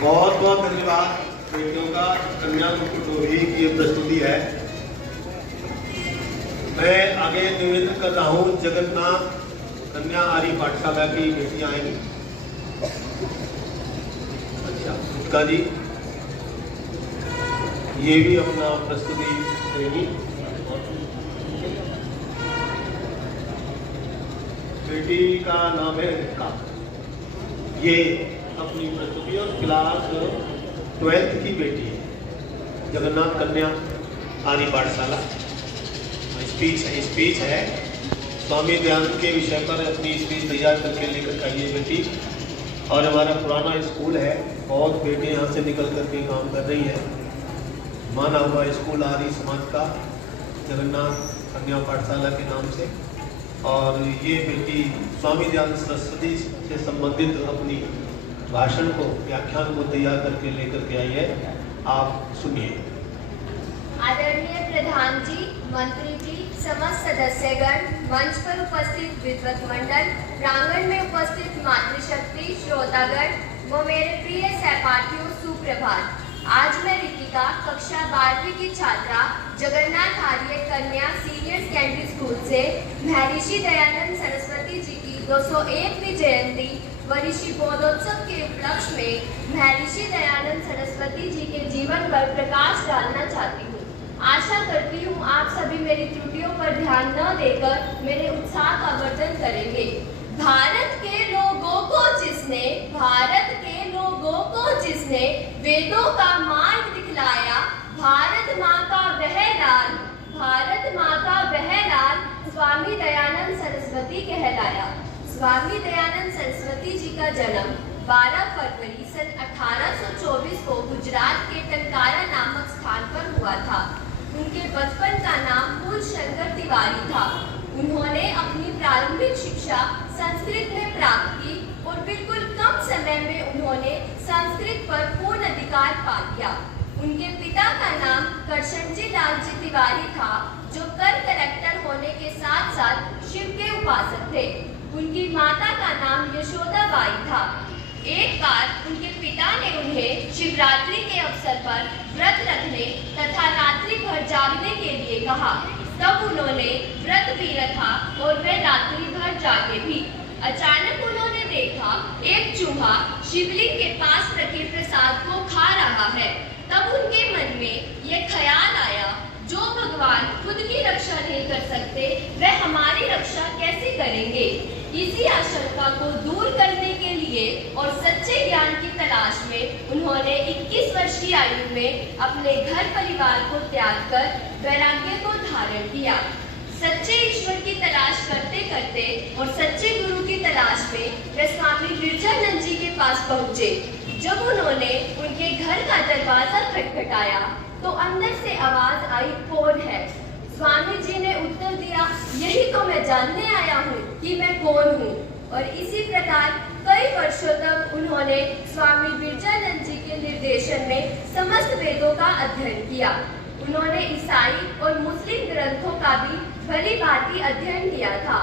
बहुत बहुत धन्यवाद बेटियों का। कन्या कुटुंबी की ये प्रस्तुति है। मैं आगे निवेदन कर रहा हूँ, जगन्नाथ कन्या आर्य पाठशाला की बेटियां आएंगी। अच्छा गुप्ता जी ये भी अपना प्रस्तुति देंगी। बेटी का नाम है रितिका। ये अपनी प्रस्तुति और क्लास 12th की बेटी है। जगन्नाथ कन्या आर्य पाठशाला स्पीच है। स्वामी दयानंद के विषय पर अपनी स्पीच तैयार करके लेकर आइए बेटी। और हमारा पुराना स्कूल है, बहुत बेटे यहाँ से निकल करके काम कर रही हैं। माना हुआ स्कूल आर्य समाज का जगन्नाथ कन्या पाठशाला के नाम से। और ये बेटी स्वामी दयानंद सरस्वती से संबंधित अपनी भाषण को, व्याख्यान को तैयार करके लेकर के आई है। आप सुनिए। आदरणीय प्रधान जी, मंत्री जी, समस्त सदस्यगण, मंच पर उपस्थित विद्वत मंडल, प्रांगण में उपस्थित मातृशक्ति, श्रोतागण व मेरे प्रिय सहपाठियों, सुप्रभात। आज मैं रितिका, कक्षा 12वीं की छात्रा, जगन्नाथ आर्य कन्या सीनियर सेकेंडरी स्कूल से महर्षि दयानंद सरस्वती जी की 201वीं जयंती व ऋषि बोधोत्सव के उपलक्ष्य में महर्षि दयानंद सरस्वती जी के जीवन पर प्रकाश डालना चाहती हूँ। आशा करती हूँ आप सभी मेरी त्रुटियों पर ध्यान न देकर मेरे उत्साह का वर्धन करेंगे। भारत के लोगों को जिसने वेदों का मार्ग दिखलाया, भारत माँ का वह लाल स्वामी दयानंद सरस्वती कहलाया। स्वामी दयानंद सरस्वती जी का जन्म 12 फरवरी सन 1824 को गुजरात के टंकारा नामक स्थान पर हुआ था। उनके बचपन का नाम फूलशंकर तिवारी था। उन्होंने अपनी प्रारंभिक शिक्षा संस्कृत में प्राप्त की और बिल्कुल कम समय में उन्होंने संस्कृत पर पूर्ण अधिकार पा लिया। उनके पिता का नाम करशनजी लाल जी तिवारी था, जो कर कलेक्टर होने के साथ साथ शिव के उपासक थे। उनकी माता का नाम यशोदा बाई था। एक बार उनके पिता ने उन्हें शिवरात्रि के अवसर पर व्रत रखने तथा रात्रि भर जागने के लिए कहा। तब उन्होंने व्रत भी रखा और वे रात्रि भर जागे भी। अचानक उन्होंने देखा एक चूहा शिवलिंग के पास रखे प्रसाद को खा रहा है। तब उनके मन में यह ख्याल आया, जो भगवान खुद की रक्षा नहीं कर सकते, वे हमारी रक्षा कैसे करेंगे। इसी आशंका को दूर करने के लिए और सच्चे ज्ञान की तलाश में उन्होंने 21 वर्ष की आयु में अपने घर परिवार को त्याग कर वैराग्य को धारण किया। सच्चे ईश्वर की तलाश करते करते और सच्चे गुरु की तलाश में वे स्वामी बिरजानंद जी के पास पहुँचे। जब उन्होंने उनके घर का दरवाजा खटखटाया तो अंदर से आवाज आई, कौन है? स्वामी जी ने उत्तर दिया, यही तो मैं जानने आया हूँ कि मैं कौन हूँ। और इसी प्रकार कई वर्षों तक उन्होंने स्वामी बिरजानंद जी के निर्देशन में समस्त वेदों का अध्ययन किया। उन्होंने ईसाई और मुस्लिम ग्रंथों का भी भली भांति अध्ययन किया था।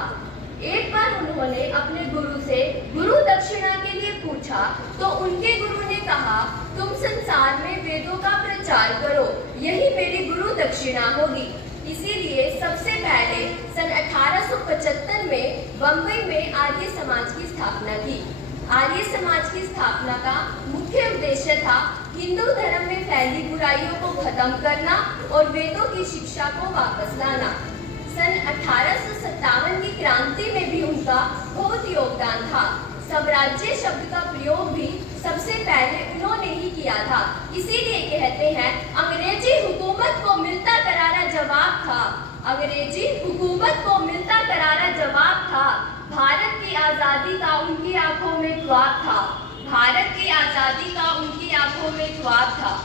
एक बार उन्होंने अपने गुरु से गुरु दक्षिणा के लिए पूछा तो उनके गुरु ने कहा, तुम संसार में वेदों का प्रचार करो, यही मेरी गुरु दक्षिणा होगी। इसीलिए सबसे पहले सन 1875 में बम्बई में आर्य समाज की स्थापना की। आर्य समाज की स्थापना का मुख्य उद्देश्य था हिंदू धर्म में फैली बुराइयों को खत्म करना और वेदों की शिक्षा को वापस लाना। सन 1857 की क्रांति में भी उनका बहुत योगदान था। स्वराज्य शब्द का प्रयोग भी सबसे पहले उन्होंने ही किया था। इसीलिए कहते हैं, अंग्रेजी हुकूमत को मिलता करारा जवाब था। अंग्रेजी हुकूमत को मिलता करारा जवाब था। भारत की आजादी का उनकी आंखों में ख्वाब था। भारत की आजादी का उनकी आंखों में ख्वाब था।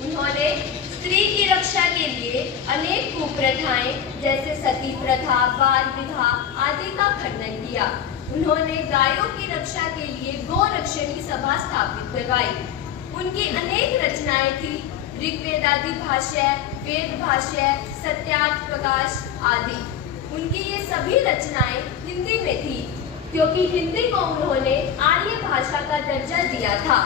उन्होंने स्त्री की रक्षा के लिए अनेक कुप्रथाएं जैसे सती प्रथा, बाल विवाह आदि का खंडन किया। उन्होंने गायों की रक्षा के लिए गौ रक्षणी सभा स्थापित करवाई। उनकी अनेक रचनाएं थी, ऋग्वेदादि भाष्य, वेद भाष्य, सत्यार्थ प्रकाश आदि। उनकी ये सभी रचनाएं हिंदी में थी, क्योंकि हिंदी को उन्होंने आर्य भाषा का दर्जा दिया था।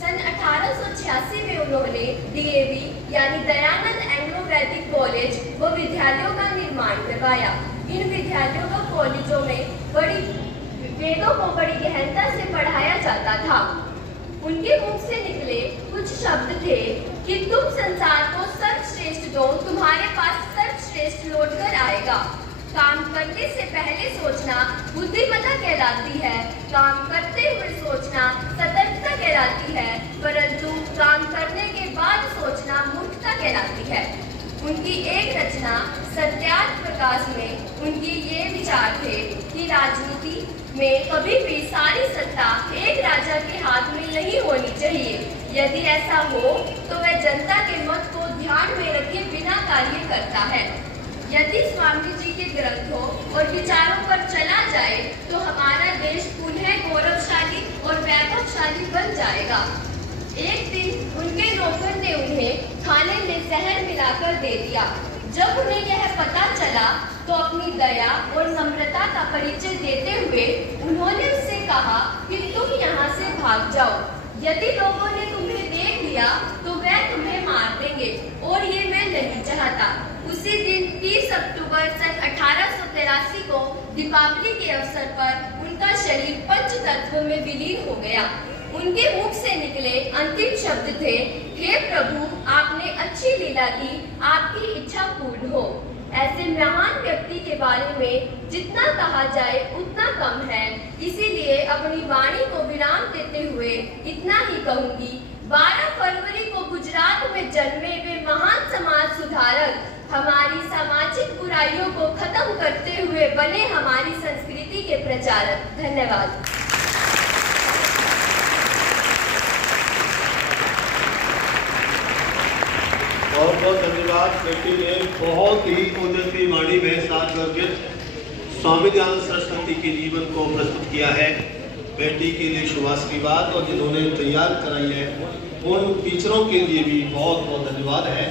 सन 1886 में उन्होंने DAV यानी दयानंद एंग्लो वैदिक कॉलेज व विद्यालयों का निर्माण करवाया। इन विद्यालयों व कॉलेजों में वेदों को बड़ी गहनता से पढ़ाया जाता था। उनके मुख से निकले कुछ शब्द थे कि तुम संसार को सर्वश्रेष्ठ दो, तुम्हारे पास सर्वश्रेष्ठ लौटकर आएगा। काम करने से पहले सोचना बुद्धिमत्ता कहलाती है, काम करते हुए सोचना सतर्कता कहलाती है, परंतु काम करने के बाद सोचना मूर्खता कहलाती है। उनकी एक रचना सत्यार्थ प्रकाश में उनके ये विचार थे कि राजनीति में कभी भी सारी सत्ता एक राजा के हाथ में नहीं होनी चाहिए। यदि ऐसा हो तो वह जनता के मत को ध्यान में रखे बिना कार्य करता है। यदि स्वामी जी के ग्रंथों और विचारों पर चला जाए तो हमारा देश पुनः गौरवशाली और वैभवशाली बन जाएगा। एक दिन उनके नौकर ने उन्हें खाने में जहर मिलाकर दे दिया। जब उन्हें यह पता चला तो अपनी दया और नम्रता का परिचय देते हुए उन्होंने उससे कहा कि तुम यहाँ से भाग जाओ। यदि लोगों ने तुम्हें देख लिया तो वह तुम्हें मार देंगे और ये मैं नहीं चाहता। उसी दिन 30 अक्टूबर सन 1883 को दीपावली के अवसर पर उनका शरीर पंच तत्व में विलीन हो गया। उनके मुख से निकले अंतिम शब्द थे, हे प्रभु, आपने अच्छी लीला की, आपकी इच्छा पूर्ण हो। ऐसे महान व्यक्ति के बारे में जितना कहा जाए उतना कम है, इसीलिए अपनी वाणी को विराम देते हुए इतना ही कहूंगी। 12 फरवरी को गुजरात में जन्मे वे महान समाज सुधारक हमारी सामाजिक बुराइयों को खत्म करते हुए बने हमारी संस्कृति के प्रचारक। धन्यवाद। बहुत बहुत धन्यवाद। बेटी ने बहुत ही ओजस्वी वाणी में साथ करके स्वामी दयानंद सरस्वती के जीवन को प्रस्तुत किया है। बेटी के लिए शुभाशीर्वाद और जिन्होंने तैयार कराई है उन टीचरों के लिए भी बहुत बहुत धन्यवाद है।